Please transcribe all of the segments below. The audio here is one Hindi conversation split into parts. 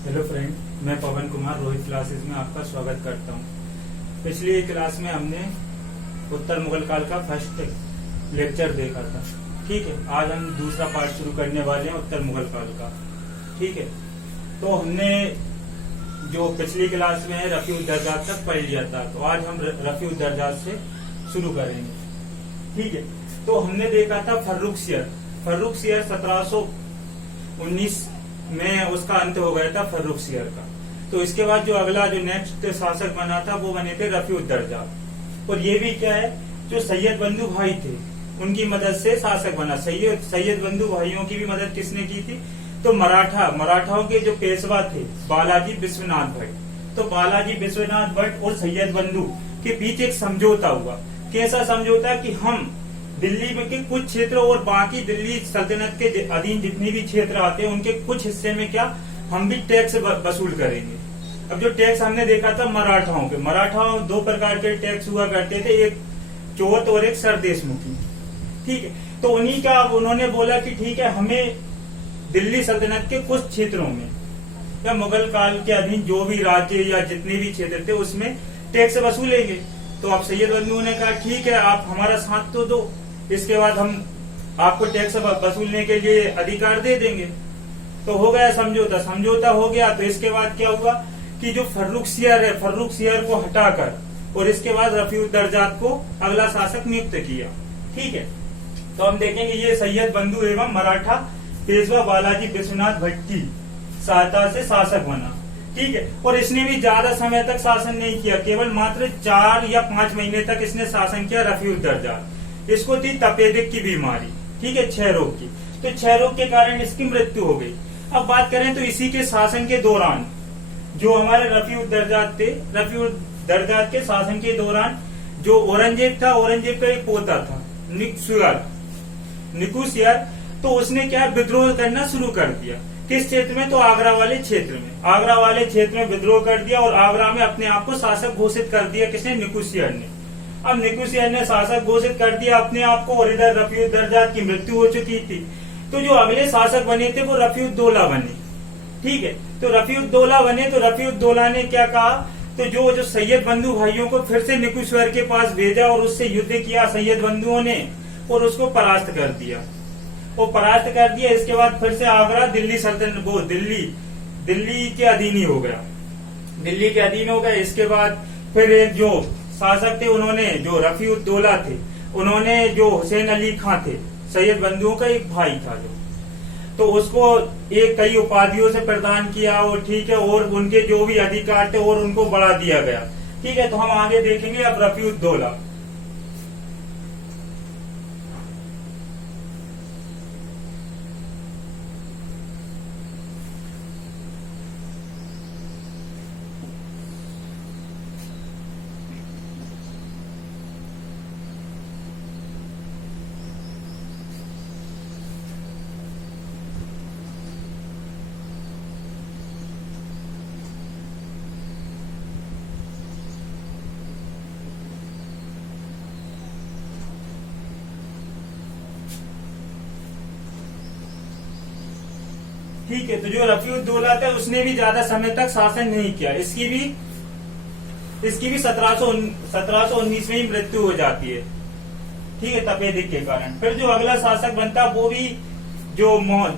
हेलो फ्रेंड, मैं पवन कुमार रोहित क्लासेस में आपका स्वागत करता हूं। पिछली क्लास में हमने उत्तर मुगल काल का फर्स्ट लेक्चर देखा था। ठीक है, आज हम दूसरा पार्ट शुरू करने वाले हैं उत्तर मुगल काल का। ठीक है, तो हमने जो पिछली क्लास में रफी उद दर्जात तक पढ़ लिया था, तो आज हम रफी उद दर्जात से शुरू करेंगे। ठीक है, तो हमने देखा था फर्रुख सियर 1719 में उसका अंत हो गया था फर्रुख सियर का। तो इसके बाद जो अगला जो नेक्स्ट शासक बना था वो बने थे रफी उद दर्जात। और ये भी क्या है, जो सैयद बंधु भाई थे उनकी मदद से शासक बना। सैयद बंधु भाइयों की भी मदद किसने की थी? तो मराठाओं के जो पेशवा थे बालाजी विश्वनाथ भट्ट। तो बालाजी विश्वनाथ भट्ट और सैयद बंधु के बीच एक समझौता हुआ। कैसा समझौता? कि हम दिल्ली में के कुछ क्षेत्र और बाकी दिल्ली सल्तनत के अधीन जितने भी क्षेत्र आते हैं उनके कुछ हिस्से में क्या हम भी टैक्स वसूल करेंगे। अब जो टैक्स हमने देखा था मराठाओं दो प्रकार के टैक्स हुआ करते थे, एक चौथ और एक सरदेशमुखी। ठीक है, तो उन्हीं का अब उन्होंने बोला कि ठीक है, हमें दिल्ली सल्तनत के कुछ क्षेत्रों में या मुगल काल के अधीन जो भी राज्य या जितने भी क्षेत्र थे उसमें टैक्स वसूलेंगे। तो अब सैयद बंधु ने कहा ठीक है, आप हमारा साथ तो दो, इसके बाद हम आपको टैक्स वसूलने के लिए अधिकार दे देंगे। तो हो गया समझौता हो गया। तो इसके बाद क्या हुआ कि जो फर्रुख सियर को हटाकर और इसके बाद रफी उद दर्जात को अगला शासक नियुक्त किया। ठीक है, तो हम देखेंगे ये सैयद बंधु एवं मराठा पेशवा बालाजी विश्वनाथ भट्ट की सहायता से शासक बना। ठीक है, और इसने भी ज्यादा समय तक शासन नहीं किया, केवल मात्र 4 या 5 महीने तक इसने शासन किया रफी उद दर्जात। इसको थी तपेदिक की बीमारी। ठीक है, क्षय रोग की। तो क्षय रोग के कारण इसकी मृत्यु हो गई। अब बात करें तो इसी के शासन के दौरान जो हमारे रफी उद दर्जात थे, रफी उद दर्जात के शासन के दौरान जो औरंगजेब था, औरंगजेब का एक पोता था निकुसियर, तो उसने क्या विद्रोह करना शुरू कर दिया। किस क्षेत्र में? तो आगरा वाले क्षेत्र में विद्रोह कर दिया और आगरा में अपने आप को शासक घोषित कर दिया। किसने? निकुसियर ने। अब निकुसियर ने शासक घोषित कर दिया अपने आप को, और इधर रफी उद दर्जात की मृत्यु हो चुकी थी। तो जो अगले शासक बने थे वो रफी उद दौला बने। ठीक है, तो रफी उद दौला बने। तो रफी उद दौला ने क्या कहा, तो जो सैयद बंधु भाइयों को फिर से निकुसियर के पास भेजा और उससे युद्ध किया सैयद बंधुओं ने और उसको परास्त कर दिया। इसके बाद फिर से आगरा दिल्ली सल्तनत वो दिल्ली के अधीन ही हो गया। इसके बाद फिर एक जो शासक थे उन्होंने, जो रफी उद दौला थे, उन्होंने जो हुसैन अली खां थे सैयद बंधुओं का एक भाई था तो उसको एक कई उपाधियों से प्रदान किया। और ठीक है, और उनके जो भी अधिकार थे और उनको बढ़ा दिया गया। ठीक है, तो हम आगे देखेंगे अब रफी उद दौला। ठीक है, तो जो रफी उद दौला था उसने भी ज्यादा समय तक शासन नहीं किया। इसकी भी 1719 में ही मृत्यु हो जाती है। ठीक है, तपेदिक के कारण। फिर जो अगला शासक बनता वो भी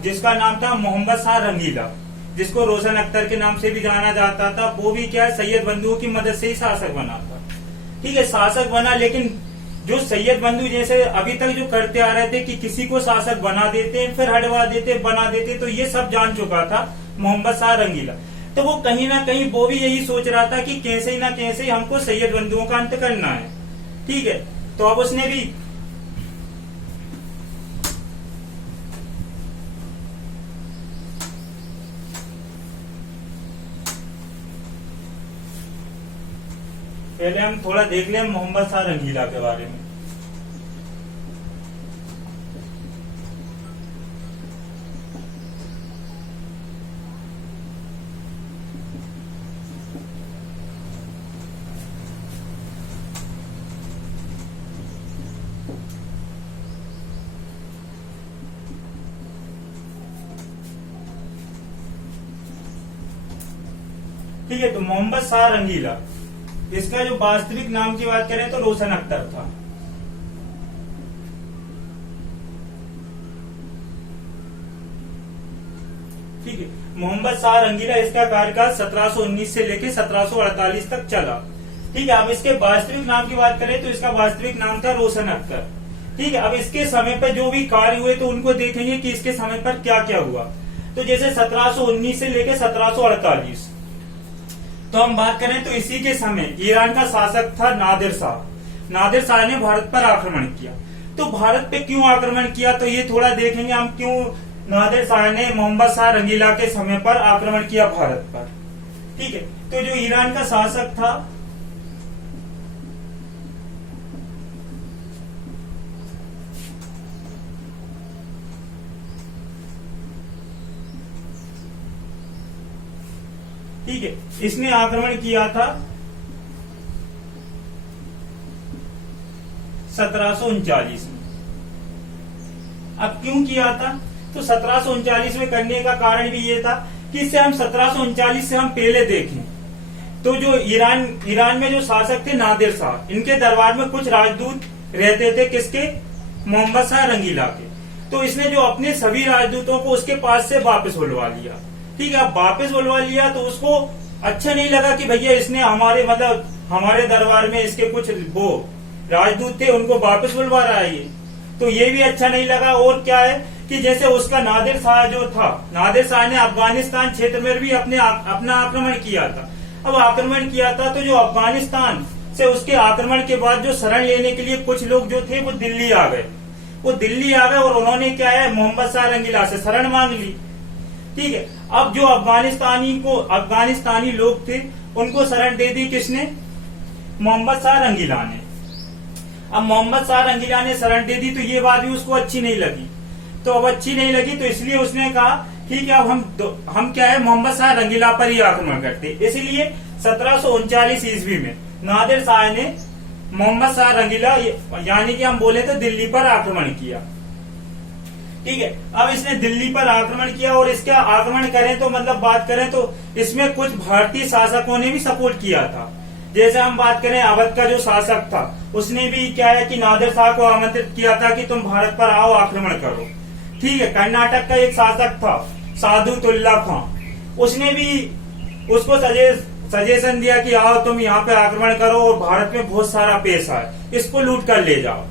जिसका नाम था मोहम्मद शाह रंगीला, जिसको रोशन अख्तर के नाम से भी जाना जाता था, वो भी क्या सैयद बंधुओं की मदद से ही शासक बना था। ठीक है, शासक बना, लेकिन जो सैयद बंधु जैसे अभी तक जो करते आ रहे थे कि किसी को शासक बना देते फिर हटवा देते बना देते, तो ये सब जान चुका था मोहम्मद शाह रंगीला। तो वो कहीं ना कहीं वो भी यही सोच रहा था कि कैसे ना कैसे हमको सैयद बंधुओं का अंत करना है। ठीक है, तो अब उसने भी पहले हम थोड़ा देख लें मोहम्मद शाह रंगीला के बारे में। ठीक है। तो मोहम्मद शाह रंगीला, इसका जो वास्तविक नाम की बात करें तो रोशन अख्तर था। ठीक है, मोहम्मद शाह रंगीला, इसका कार्यकाल 1719 से लेकर 1748 तक चला। ठीक है, अब इसके वास्तविक नाम की बात करें तो इसका वास्तविक नाम था रोशन अख्तर। ठीक है, अब इसके समय पर जो भी कार्य हुए तो उनको देखेंगे कि इसके समय पर क्या क्या हुआ। तो जैसे 1719 से लेकर 1748, तो हम बात करें तो इसी के समय ईरान का शासक था नादिर शाह। नादिर शाह ने भारत पर आक्रमण किया। तो भारत पे क्यों आक्रमण किया तो ये थोड़ा देखेंगे हम, क्यों नादिर शाह ने मोहम्मद शाह रंगीला के समय पर आक्रमण किया भारत पर। ठीक है, तो जो ईरान का शासक था ठीक है, इसने आक्रमण किया था 1739 में। अब क्यों किया था तो 1739 में करने का कारण भी ये था कि इससे हम 1739 से हम पहले देखें तो जो ईरान में जो शासक थे नादिर शाह, इनके दरबार में कुछ राजदूत रहते थे, किसके? मोहम्मद शाह रंगीला के। तो इसने जो अपने सभी राजदूतों को उसके पास से वापस बुलवा लिया। ठीक है, अब वापस बुलवा लिया तो उसको अच्छा नहीं लगा कि भैया इसने हमारे दरबार में इसके कुछ वो राजदूत थे उनको वापस बुलवा रहा है ये, तो ये भी अच्छा नहीं लगा। और क्या है कि जैसे उसका नादिर शाह जो था, नादिर शाह ने अफगानिस्तान क्षेत्र में भी अपना आक्रमण किया था। अब आक्रमण किया था तो जो अफगानिस्तान से उसके आक्रमण के बाद जो शरण लेने के लिए कुछ लोग जो थे वो दिल्ली आ गए। और उन्होंने क्या है, मोहम्मद शाह रंगीला से शरण मांग ली। ठीक है, अब जो अफगानिस्तानी लोग थे उनको शरण दे दी किसने? मोहम्मद शाह रंगीला ने। अब मोहम्मद शाह रंगीला ने शरण दे दी तो ये बात भी उसको अच्छी नहीं लगी। तो इसलिए उसने कहा ठीक है, अब हम क्या है, मोहम्मद शाह रंगीला पर ही आक्रमण करते। इसलिए 1739 ईस्वी में नादिर शाह ने मोहम्मद शाह रंगीला यानी कि हम बोले तो दिल्ली पर आक्रमण किया। ठीक है, अब इसने दिल्ली पर आक्रमण किया और इसका आक्रमण करें तो बात करें तो इसमें कुछ भारतीय शासकों ने भी सपोर्ट किया था। जैसे हम बात करें अवध का जो शासक था उसने भी क्या है कि नादिर शाह को आमंत्रित किया था कि तुम भारत पर आओ, आक्रमण करो। ठीक है, कर्नाटक का एक शासक था सादुतुल्ला खां, उसने भी उसको सजेशन दिया कि आओ तुम यहाँ पे आक्रमण करो और भारत में बहुत सारा पैसा है, इसको लूट कर ले जाओ।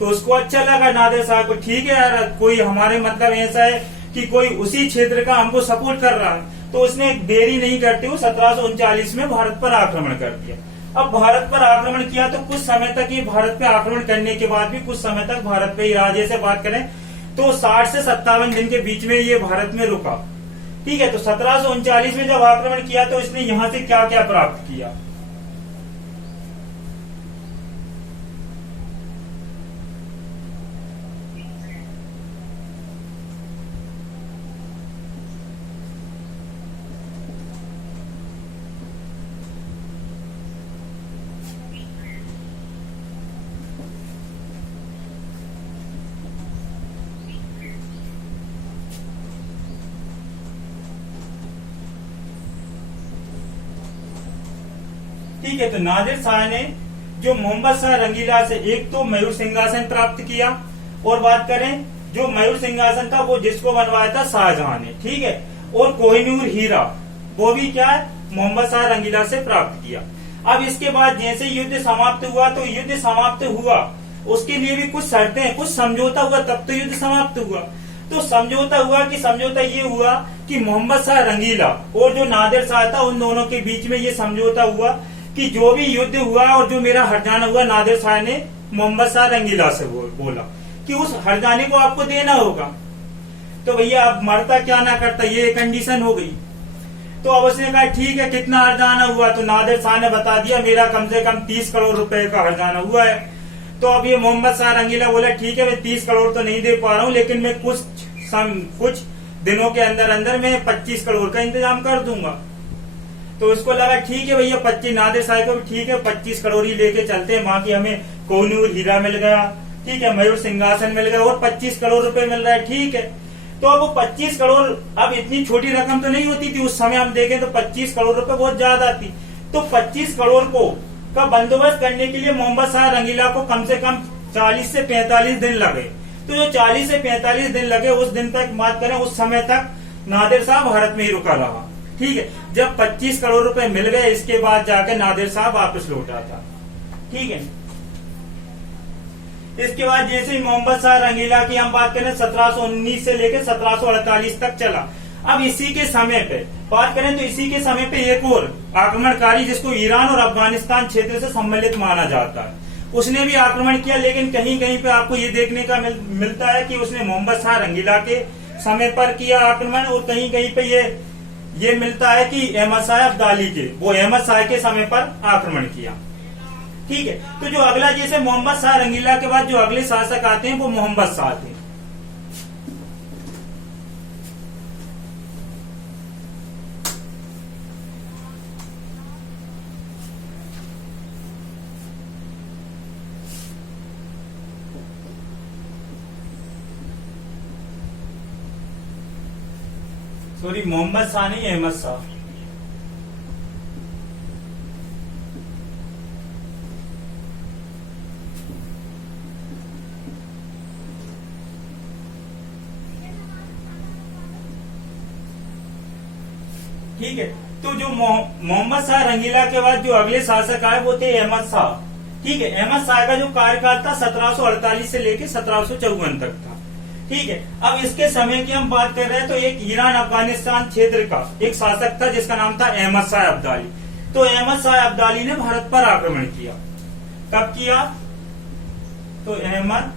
तो उसको अच्छा लगा नादिर शाह को, ठीक है यार, कोई हमारे ऐसा है कि कोई उसी क्षेत्र का हमको सपोर्ट कर रहा है। तो उसने देरी नहीं करते हुए 1739 में भारत पर आक्रमण कर दिया। अब भारत पर आक्रमण किया तो कुछ समय तक ये भारत पे आक्रमण करने के बाद भी कुछ समय तक भारत पे ही रहा। जैसे बात करें तो 60 से 57 दिन के बीच में ये भारत में रुका। ठीक है, तो 1739 में जब आक्रमण किया तो इसने यहाँ से क्या क्या प्राप्त किया। ठीक है, तो नादिर शाह ने जो मोहम्मद शाह रंगीला से एक तो मयूर सिंहासन प्राप्त किया, और बात करें जो मयूर सिंहासन था वो जिसको बनवाया था शाहजहां ने। ठीक है, और कोहिनूर हीरा वो भी क्या है, मोहम्मद शाह रंगीला से प्राप्त किया। अब इसके बाद जैसे युद्ध समाप्त हुआ तो युद्ध समाप्त हुआ उसके लिए भी कुछ शर्तें, कुछ समझौता हुआ, तब तो युद्ध समाप्त हुआ। तो समझौता ये हुआ कि मोहम्मद शाह रंगीला और जो नादिर शाह था उन दोनों के बीच में ये समझौता हुआ कि जो भी युद्ध हुआ और जो मेरा हर्जाना हुआ, नादिर शाह ने मोहम्मद शाह रंगीला से बोला कि उस हर्जाने को आपको देना होगा। तो भैया अब मरता क्या ना करता, ये कंडीशन हो गई। तो अब उसने कहा ठीक है, कितना हर्जाना हुआ? तो नादिर शाह ने बता दिया मेरा कम से कम 30 करोड़ रुपए का हर्जाना हुआ है। तो अब ये मोहम्मद शाह रंगीला बोला ठीक है, मैं 30 करोड़ तो नहीं दे पा रहा हूँ, लेकिन मैं कुछ दिनों के अंदर अंदर मैं 25 करोड़ का इंतजाम कर दूंगा। तो उसको लगा ठीक है भैया, 25, नादिर शाह को ठीक है 25 करोड़ ही लेके चलते हैं, वहां की हमें कोहिनूर हीरा मिल गया, ठीक है, मयूर सिंहासन मिल गया और 25 करोड़ रुपए मिल रहा है। ठीक है, तो अब वो 25 करोड़, अब इतनी छोटी रकम तो नहीं होती थी उस समय, हम देखें तो 25 करोड़ रुपए बहुत ज्यादा थी। तो 25 करोड़ का बंदोबस्त करने के लिए मोहम्मद शाह रंगीला को कम से कम 40 से 45 दिन लगे। तो जो 40 से 45 दिन लगे, उस दिन तक बात करें, उस समय तक नादिर शाह भारत में ही रुका रहा। ठीक है, जब 25 करोड़ रुपए मिल गए, इसके बाद जाकर नादिर शाह वापस लौटा था। ठीक है, इसके बाद जैसे ही मोहम्मद शाह रंगीला की हम बात करें 1719 से लेकर 1748 तक चला। अब इसी के समय पे बात करें तो इसी के समय पे एक और आक्रमणकारी, जिसको ईरान और अफगानिस्तान क्षेत्र से सम्मिलित माना जाता है, उसने भी आक्रमण किया। लेकिन कहीं कहीं पे आपको ये देखने का मिलता है कि उसने मोहम्मद शाह रंगीला के समय पर किया आक्रमण, और कहीं कहीं पे ये मिलता है कि अहमद शाह अब्दाली के, वो अहमद शाह के समय पर आक्रमण किया। ठीक है, तो जो अगला, जैसे मोहम्मद शाह रंगीला के बाद जो अगले शासक आते हैं वो मोहम्मद शाह थे। सॉरी, मोहम्मद शाह नहीं, अहमद शाह। ठीक है, तो जो मोहम्मद शाह रंगीला के बाद जो अगले शासक आए वो थे अहमद शाह। ठीक है, अहमद शाह का जो कार्यकाल था 1748 से लेकर 1754 तक था। ठीक है, अब इसके समय की हम बात कर रहे हैं तो एक ईरान अफगानिस्तान क्षेत्र का एक शासक था जिसका नाम था अहमद शाह अब्दाली। तो अहमद शाह अब्दाली ने भारत पर आक्रमण किया। कब किया? तो अहमद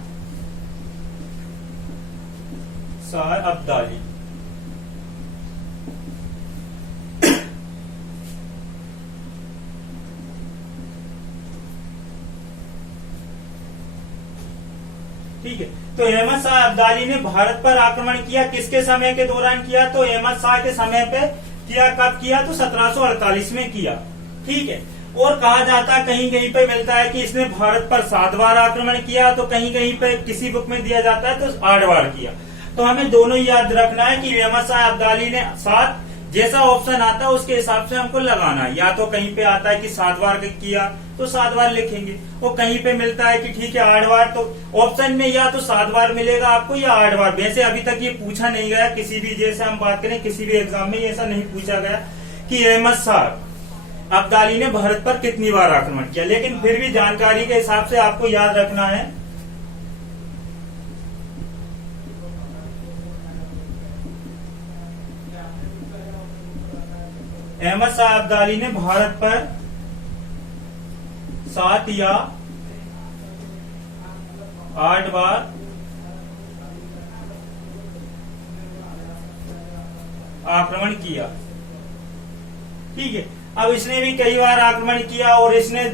शाह अब्दाली ठीक है, तो अहमद शाह अब्दाली ने भारत पर आक्रमण किया। किसके समय के दौरान किया? तो अहमद शाह के समय पे किया। कब किया? तो 1748 में किया। ठीक है, और कहा जाता है, कहीं कहीं पे मिलता है कि इसने भारत पर 7 बार आक्रमण किया, तो कहीं कहीं पे किसी बुक में दिया जाता है तो 8 बार किया। तो हमें दोनों ही याद रखना है कि अहमद शाह अब्दाली ने 7, जैसा ऑप्शन आता है उसके हिसाब से हमको लगाना है। या तो कहीं पे आता है कि 7 बार किया तो 7 बार लिखेंगे, और कहीं पे मिलता है कि ठीक है 8 बार, तो ऑप्शन में या तो 7 बार मिलेगा आपको या 8 बार। वैसे अभी तक ये पूछा नहीं गया किसी भी, जैसे हम बात करें किसी भी एग्जाम में ऐसा नहीं पूछा गया कि अहमद शाह अब्दाली ने भारत पर कितनी बार आक्रमण किया। लेकिन फिर भी जानकारी के हिसाब से आपको याद रखना है अहमद शाह अब्दाली ने भारत पर 7 या 8 बार आक्रमण किया। ठीक है, अब इसने भी कई बार आक्रमण किया और इसने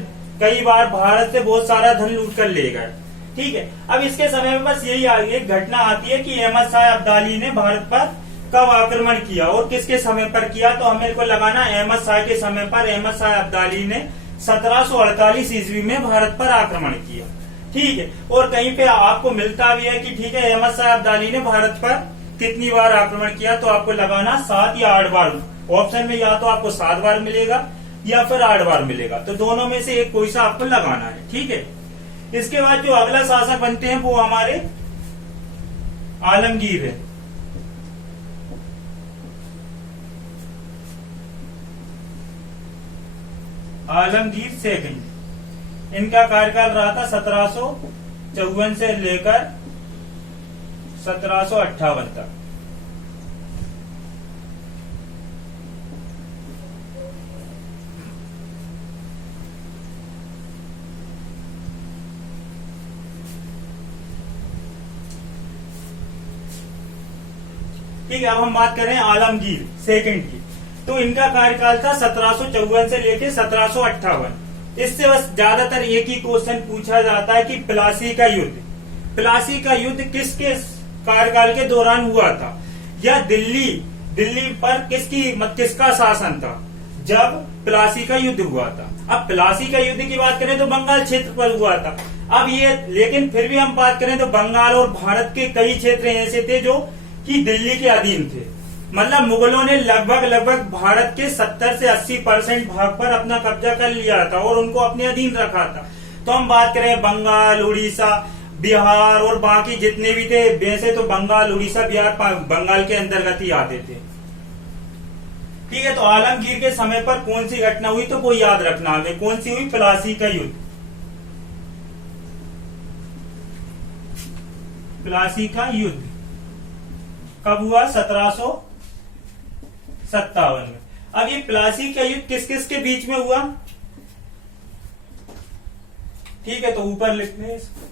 कई बार भारत से बहुत सारा धन लूट कर ले गए। ठीक है, अब इसके समय में बस यही एक घटना आती है कि अहमद शाह अब्दाली ने भारत पर कब आक्रमण किया और किसके समय पर किया। तो हमें को लगाना अहमद शाह के समय पर अहमद शाह अब्दाली ने 1748 ईस्वी में भारत पर आक्रमण किया। ठीक है, और कहीं पे आपको मिलता भी है कि ठीक है अहमद शाह अब्दाली ने भारत पर कितनी बार आक्रमण किया, तो आपको लगाना 7 या 8 बार। ऑप्शन में या तो आपको 7 बार मिलेगा या फिर 8 बार मिलेगा, तो दोनों में से एक कोई सा आपको लगाना है। ठीक है, इसके बाद जो अगला शासक बनते हैं वो हमारे आलमगीर है। आलमगीर सेकंड, इनका कार्यकाल रहा था 1754 से लेकर 1758 तक। ठीक है, अब हम बात कर रहे हैं आलमगीर सेकंड की। तो इनका कार्यकाल था 1754 से लेकर 1758। इससे बस ज्यादातर एक ही क्वेश्चन पूछा जाता है कि प्लासी का युद्ध किसके कार्यकाल के दौरान हुआ था, या दिल्ली पर किसका शासन था जब प्लासी का युद्ध हुआ था। अब प्लासी का युद्ध की बात करें तो बंगाल क्षेत्र पर हुआ था। अब ये, लेकिन फिर भी हम बात करें तो बंगाल और भारत के कई क्षेत्र ऐसे थे जो कि कि दिल्ली के अधीन थे। मतलब मुगलों ने लगभग भारत के 70 से 80% भाग पर अपना कब्जा कर लिया था और उनको अपने अधीन रखा था। तो हम बात करें बंगाल, उड़ीसा, बिहार और बाकी जितने भी थे, वैसे तो बंगाल, उड़ीसा, बिहार बंगाल के अंतर्गत ही आते थे। ठीक है, तो आलमगीर के समय पर कौन सी घटना हुई तो वो याद रखना हमें। कौन सी हुई? प्लासी का युद्ध। प्लासी का युद्ध कब हुआ? 1757 में। अब ये प्लासी का युद्ध किस किस के बीच में हुआ? ठीक है, तो ऊपर लिखते हैं इसको।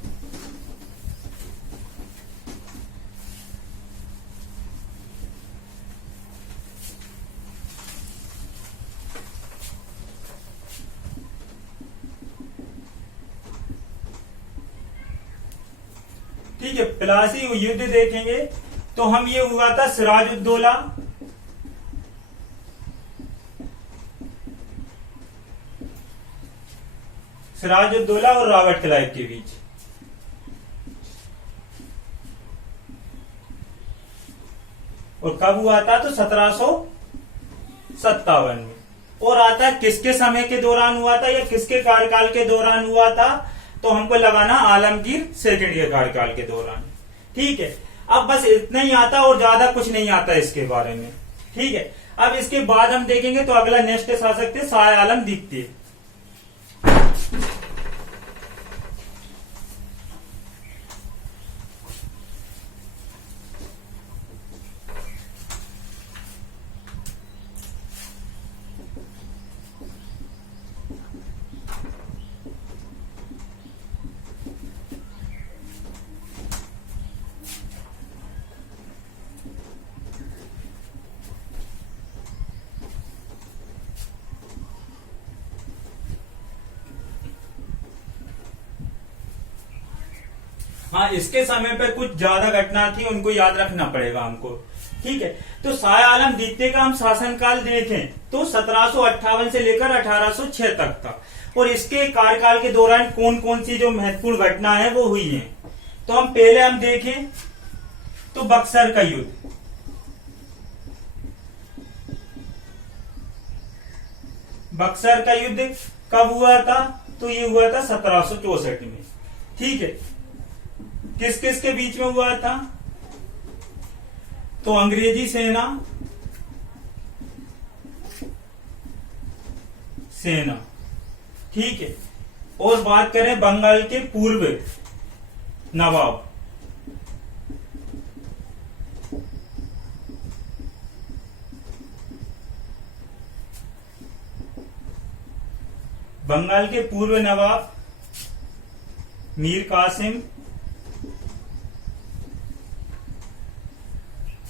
ठीक है, प्लासी युद्ध देखेंगे तो हम ये हुआ था सिराजुद्दौला और रॉबर्ट क्लाइव के बीच। और कब हुआ था? तो 1757 में। और आता है किसके समय के दौरान हुआ था या किसके कार्यकाल के दौरान हुआ था? तो हमको लगाना आलमगीर सेकंड के कार्यकाल के दौरान। ठीक है, अब बस इतना ही आता और ज्यादा कुछ नहीं आता इसके बारे में। ठीक है, अब इसके बाद हम देखेंगे तो अगला नेक्स्ट शासक थे शाह आलम द्वितीय। हाँ, इसके समय पर कुछ ज्यादा घटना थी, उनको याद रखना पड़ेगा हमको। ठीक है, तो शाह आलम द्वितीय का हम शासनकाल देखें तो 1758 से लेकर 1806 तक था। और इसके कार्यकाल के दौरान कौन कौन सी जो महत्वपूर्ण घटना है वो हुई है। तो हम पहले हम देखें तो बक्सर का युद्ध। बक्सर का युद्ध कब हुआ था? तो ये हुआ था 1764 में। ठीक है, किस किस के बीच में हुआ था? तो अंग्रेजी सेना ठीक है, और बात करें बंगाल के पूर्व नवाब मीर कासिम,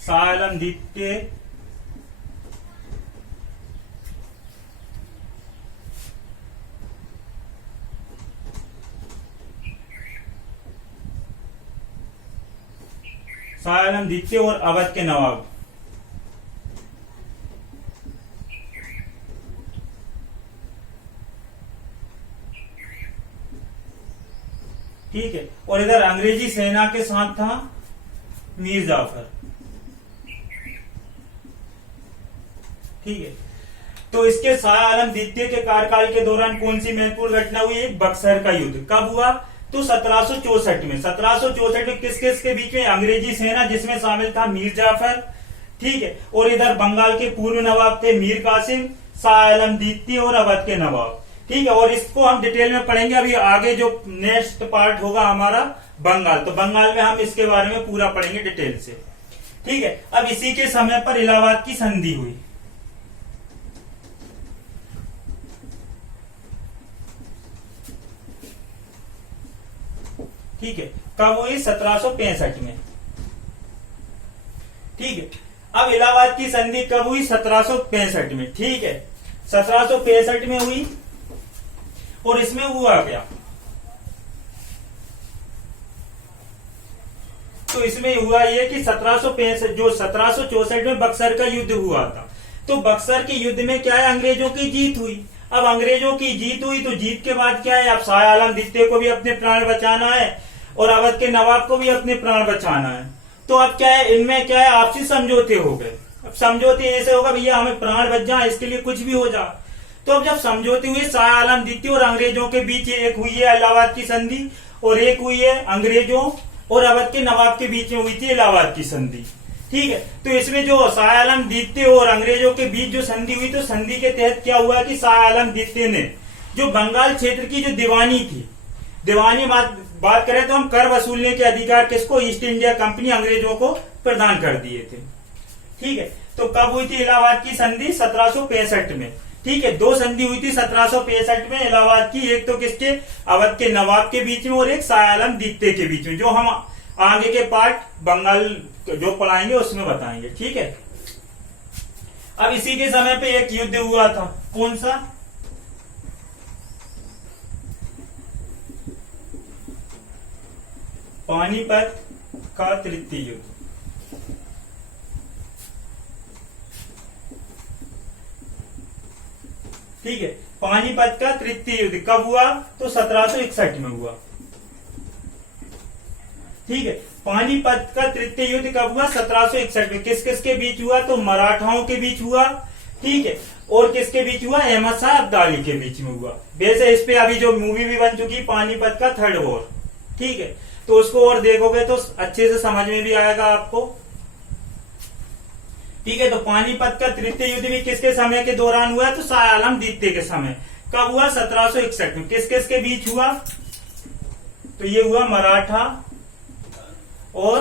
शाह आलम द्वितीय, और अवध के नवाब। ठीक है, और इधर अंग्रेजी सेना के साथ था मीर जाफर। ठीक है, तो इसके शाह आलम द्वितीय के कार्यकाल के दौरान कौन सी महत्वपूर्ण घटना हुई? बक्सर का युद्ध। कब हुआ? तो 1764 में। 1764 में किस किस के बीच में? अंग्रेजी सेना जिसमें शामिल था मीर जाफर। ठीक है, और इधर बंगाल के पूर्व नवाब थे मीर कासिम, शाह आलम द्वितीय और अवध के नवाब। ठीक है, और इसको हम डिटेल में पढ़ेंगे अभी आगे जो नेक्स्ट पार्ट होगा हमारा बंगाल। तो बंगाल में हम इसके बारे में पूरा पढ़ेंगे डिटेल से। ठीक है, अब इसी के समय पर इलाहाबाद की संधि हुई। ठीक है, कब हुई? 1765 में। ठीक है, अब इलाहाबाद की संधि कब हुई? 1765 में। ठीक है, 1765 में हुई। और इसमें हुआ क्या? तो इसमें हुआ ये कि 1764 में बक्सर का युद्ध हुआ था। तो बक्सर के युद्ध में क्या है? अंग्रेजों की जीत हुई। अब अंग्रेजों की जीत हुई तो जीत के बाद क्या है? अब शाह आलम द्वितीय को भी अपने प्राण बचाना है और अवध के नवाब को भी अपने प्राण बचाना है। तो अब क्या है, इनमें क्या है, आपसी समझौते हो गए। अब समझौते ऐसे होगा भैया हमें प्राण बच जाए, इसके लिए कुछ भी हो जा। तो अब जब समझौते हुए शाह आलम द्वितीय और अंग्रेजों के बीच एक हुई है इलाहाबाद की संधि, और एक हुई है अंग्रेजों और अवध के नवाब के बीच में हुई थी इलाहाबाद की संधि। ठीक है, तो इसमें जो शाह आलम द्वितीय और अंग्रेजों के बीच जो संधि हुई, तो संधि के तहत क्या हुआ कि शाह आलम द्वितीय ने जो बंगाल क्षेत्र की जो दीवानी थी, दीवानी बात करें तो हम कर वसूलने के अधिकार किसको, ईस्ट इंडिया कंपनी अंग्रेजों को प्रदान कर दिए थे। ठीक है, तो कब हुई थी इलाहाबाद की संधि, 1765 में। ठीक है, दो संधि हुई थी 1765 में इलाहाबाद की, एक तो किसके, अवध के नवाब के बीच में और एक शाह आलम द्वितीय के बीच में, जो हम आगे के पार्ट बंगाल जो पढ़ाएंगे उसमें बताएंगे। ठीक है, अब इसी के समय पे एक युद्ध हुआ था, कौन सा, पानीपत का तृतीय युद्ध। ठीक है, पानीपत का तृतीय युद्ध कब हुआ, तो 1761 में हुआ। ठीक है, पानीपत का तृतीय युद्ध कब हुआ, 1761 में। किस किस के बीच हुआ, तो मराठाओं के बीच हुआ। ठीक है, और किसके बीच हुआ, अहमद शाह अब्दाली के बीच में हुआ। वैसे इस पे अभी जो मूवी भी बन चुकी, पानीपत का थर्ड वॉर। ठीक है, तो उसको और देखोगे तो अच्छे से समझ में भी आएगा आपको। ठीक है, तो पानीपत का तृतीय युद्ध भी किसके समय के दौरान हुआ है, तो शाह आलम द्वितीय के समय। कब हुआ, 1761 में। किस किस के बीच हुआ, तो ये हुआ मराठा और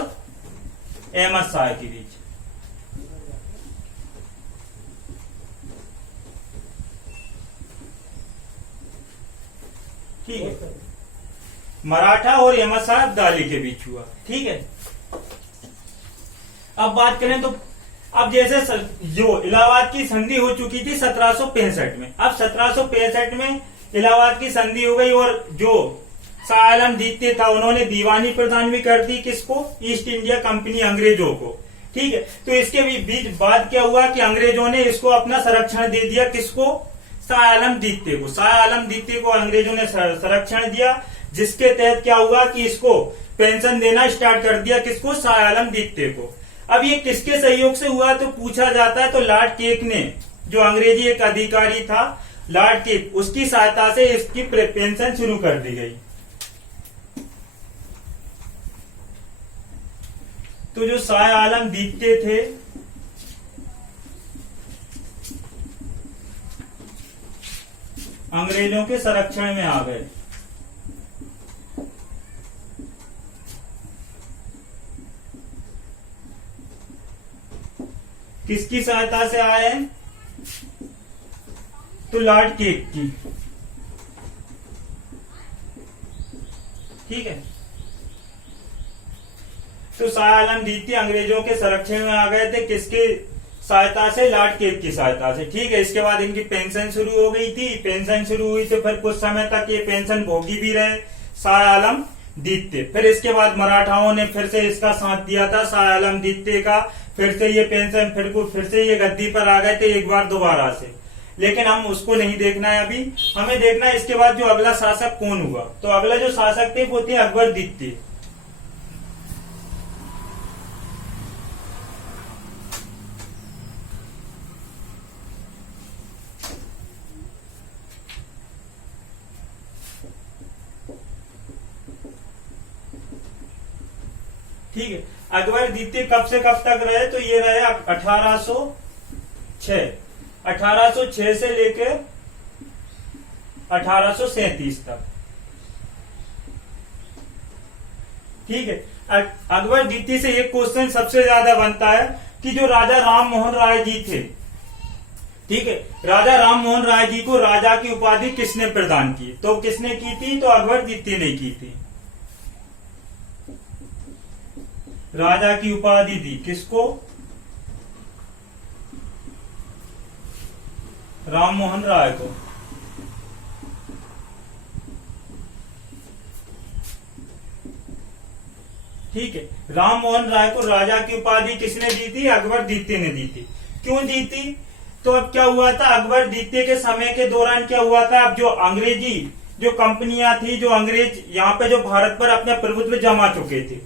अहमद शाह के बीच। ठीक है, मराठा और अहमद शाह अब्दाली के बीच हुआ। ठीक है, अब बात करें तो अब जैसे जो इलाहाबाद की संधि हो चुकी थी 1765 में, अब 1765 में इलाहाबाद की संधि हो गई, और जो शाह आलम द्वितीय था उन्होंने दीवानी प्रदान भी कर दी, किसको, ईस्ट इंडिया कंपनी अंग्रेजों को। ठीक है, तो इसके बीच बाद क्या हुआ कि अंग्रेजों ने इसको अपना संरक्षण दे दिया, किसको, शाह आलम द्वितीय को। शाह आलम द्वितीय को अंग्रेजों ने संरक्षण दिया, जिसके तहत क्या हुआ कि इसको पेंशन देना स्टार्ट कर दिया, किसको, शाह आलम द्वितीय को। अब ये किसके सहयोग से हुआ, तो पूछा जाता है, तो लॉर्ड केक ने, जो अंग्रेजी एक अधिकारी था लॉर्ड केक, उसकी सहायता से इसकी पेंशन शुरू कर दी गई। तो जो शाह आलम द्वितीय थे, अंग्रेजों के संरक्षण में आ गए। किसकी सहायता से आए हैं, तो लॉर्ड केक की। ठीक है, तो शाह आलम द्वितीय अंग्रेजों के संरक्षण में आ गए थे, किसकी सहायता से, लॉर्ड केक की सहायता से। ठीक है, इसके बाद इनकी पेंशन शुरू हो गई थी। पेंशन शुरू हुई तो फिर कुछ समय तक ये पेंशन भोगी भी रहे शाह आलम द्वितीय। फिर इसके बाद मराठाओं ने फिर से इसका साथ दिया था, शाह आलम द्वितीय का। फिर से ये पेंशन, फिर से ये गद्दी पर आ गए थे एक बार दोबारा से, लेकिन हम उसको नहीं देखना है अभी। हमें देखना है इसके बाद जो अगला शासक कौन हुआ। तो अगला जो शासक थे वो थे अकबर द्वितीय। ठीक है, अकबर द्वितीय कब से कब तक रहे, तो ये रहे 1806 से लेकर 1837 तक। ठीक है, अकबर द्वितीय से एक क्वेश्चन सबसे ज्यादा बनता है कि जो राजा राम मोहन राय जी थे, ठीक है, राजा राम मोहन राय जी को राजा की उपाधि किसने प्रदान की, तो किसने की थी, तो अकबर द्वितीय ने की थी। राजा की उपाधि दी किसको, राम मोहन राय को। ठीक है, राम मोहन राय को राजा की उपाधि किसने दी थी, अकबर द्वितीय ने दी थी। क्यों दी थी, तो अब क्या हुआ था, अकबर द्वितीय के समय के दौरान क्या हुआ था, अब जो अंग्रेजी जो कंपनियां थी, जो अंग्रेज यहाँ पे जो भारत पर अपना प्रभुत्व जमा चुके थे,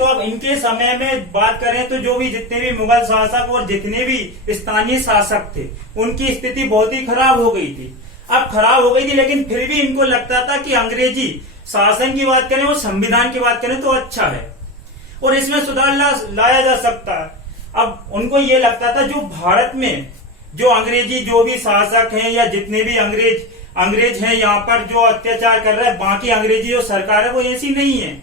तो अब इनके समय में बात करें तो जो भी जितने भी मुगल शासक और जितने भी स्थानीय शासक थे उनकी स्थिति बहुत ही खराब हो गई थी। अब खराब हो गई थी लेकिन फिर भी इनको लगता था कि अंग्रेजी शासन की बात करें और संविधान की बात करें तो अच्छा है और इसमें सुधार लाया जा सकता है। अब उनको ये लगता था जो भारत में जो अंग्रेजी जो भी शासक हैं या जितने भी अंग्रेज हैं यहाँ पर जो अत्याचार कर रहे हैं, बाकी अंग्रेजी जो सरकार है वो ऐसी नहीं है।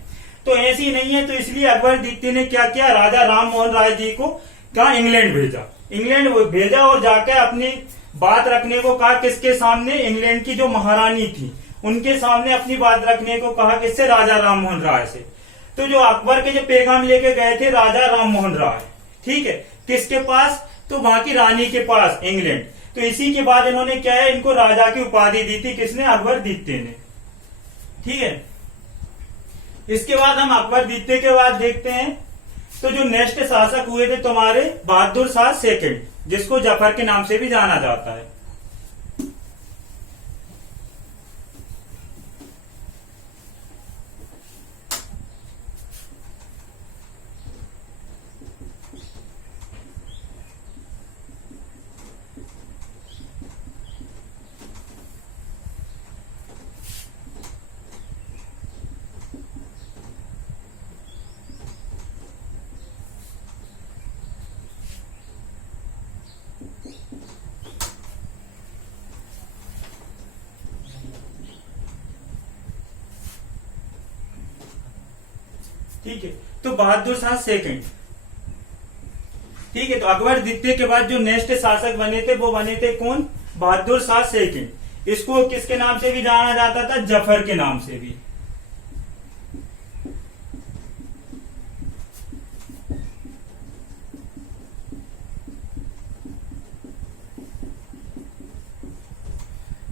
तो ऐसी नहीं है तो इसलिए अकबर द्वितीय ने क्या किया, राजा राम मोहन राय जी को कहा इंग्लैंड भेजा और जाकर अपनी बात रखने को कहा। किसके सामने? इंग्लैंड की जो महारानी थी उनके सामने अपनी बात रखने को कहा। किससे? राजा राम मोहन राय से। तो जो अकबर के जो पैगाम लेके गए थे राजा राम मोहन राय, ठीक है, किसके पास? तो वहां की रानी के पास, इंग्लैंड। तो इसी के बाद इन्होंने क्या है, इनको राजा की उपाधि दी थी। किसने? अकबर द्वितीय ने। ठीक है, इसके बाद हम अकबर द्वितीय के बाद देखते हैं तो जो नेक्स्ट शासक हुए थे तुम्हारे बहादुर शाह सेकंड, जिसको जफर के नाम से भी जाना जाता है। ठीक है, तो बहादुर शाह सेकंड। ठीक है, तो अकबर द्वितीय के बाद जो नेक्स्ट शासक बने थे वो बने थे कौन? बहादुर शाह सेकंड। इसको किसके नाम से भी जाना जाता था? जफर के नाम से भी।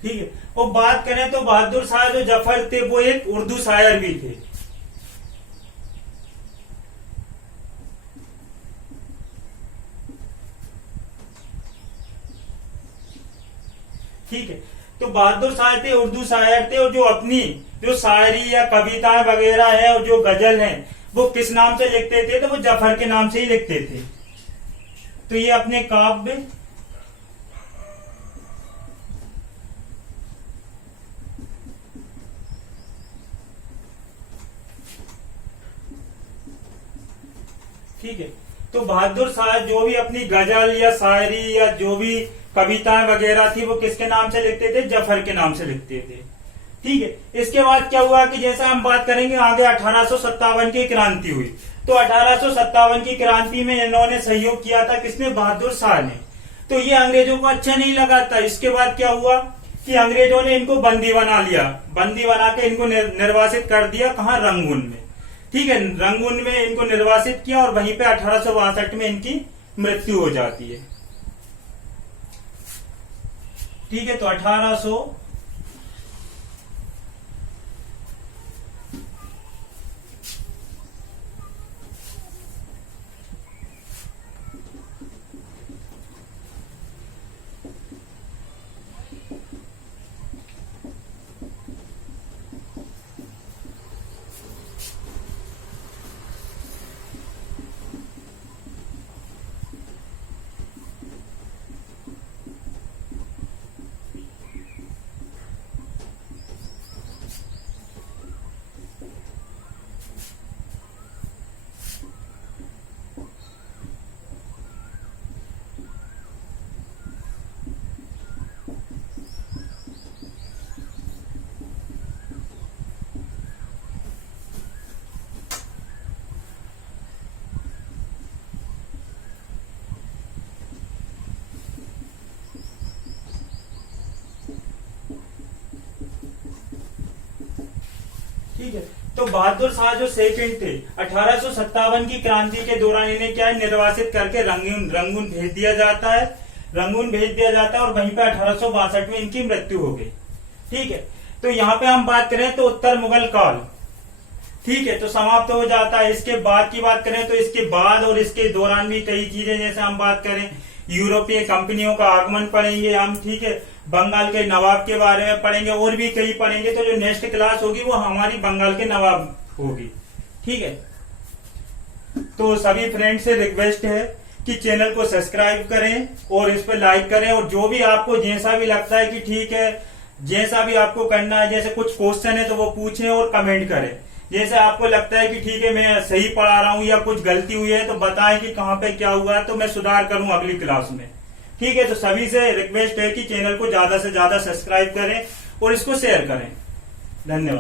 ठीक है, और बात करें तो बहादुर शाह जो जफर थे वो एक उर्दू शायर भी थे। ठीक है, तो बहादुर शाह थे, उर्दू शायर थे और जो अपनी जो शायरी या कविताएं वगैरह है और जो गजल है वो किस नाम से लिखते थे? तो वो जफर के नाम से ही लिखते थे। तो ये अपने काव्य ठीक है, तो बहादुर शाह जो भी अपनी गजल या शायरी या जो भी कविताएं वगैरह थी वो किसके नाम से लिखते थे? जफर के नाम से लिखते थे। ठीक है, इसके बाद क्या हुआ कि जैसा हम बात करेंगे आगे 1857 की क्रांति हुई। तो 1857 की क्रांति में इन्होंने सहयोग किया था। किसने? बहादुर शाह ने। तो ये अंग्रेजों को अच्छा नहीं लगा था। इसके बाद क्या हुआ कि अंग्रेजों ने इनको बंदी बना लिया, बंदी बना के इनको निर्वासित कर दिया। कहाँ? रंगून में। ठीक है, रंगून में इनको निर्वासित किया और वहीं पे 1862 में इनकी मृत्यु हो जाती है। ठीक है, तो 1800 ठीक है, तो बहादुर शाह जो सेकंड थे 1857 की क्रांति के दौरान इन्हें क्या है, निर्वासित करके रंगून भेज दिया जाता है। रंगून भेज दिया जाता है और वहीं पे 1862 में इनकी मृत्यु हो गई। ठीक है, तो यहाँ पे हम बात करें तो उत्तर मुगल काल, ठीक है, तो समाप्त हो जाता है। इसके बाद की बात करें तो इसके बाद और इसके दौरान भी कई चीजें, जैसे हम बात करें यूरोपीय कंपनियों का आगमन पढ़ेंगे हम। ठीक है, बंगाल के नवाब के बारे में पढ़ेंगे और भी कई पढ़ेंगे। तो जो नेक्स्ट क्लास होगी वो हमारी बंगाल के नवाब होगी। ठीक है, तो सभी फ्रेंड से रिक्वेस्ट है कि चैनल को सब्सक्राइब करें और इस पर लाइक करें, और जो भी आपको जैसा भी लगता है कि ठीक है, जैसा भी आपको करना है, जैसे कुछ क्वेश्चन है तो वो पूछें और कमेंट करें। जैसे आपको लगता है कि ठीक है मैं सही पढ़ा रहा हूँ या कुछ गलती हुई है तो बताएं कि कहाँ पे क्या हुआ है, तो मैं सुधार करूँ अगली क्लास में। ठीक है, तो सभी से रिक्वेस्ट है कि चैनल को ज्यादा से ज्यादा सब्सक्राइब करें और इसको शेयर करें। धन्यवाद।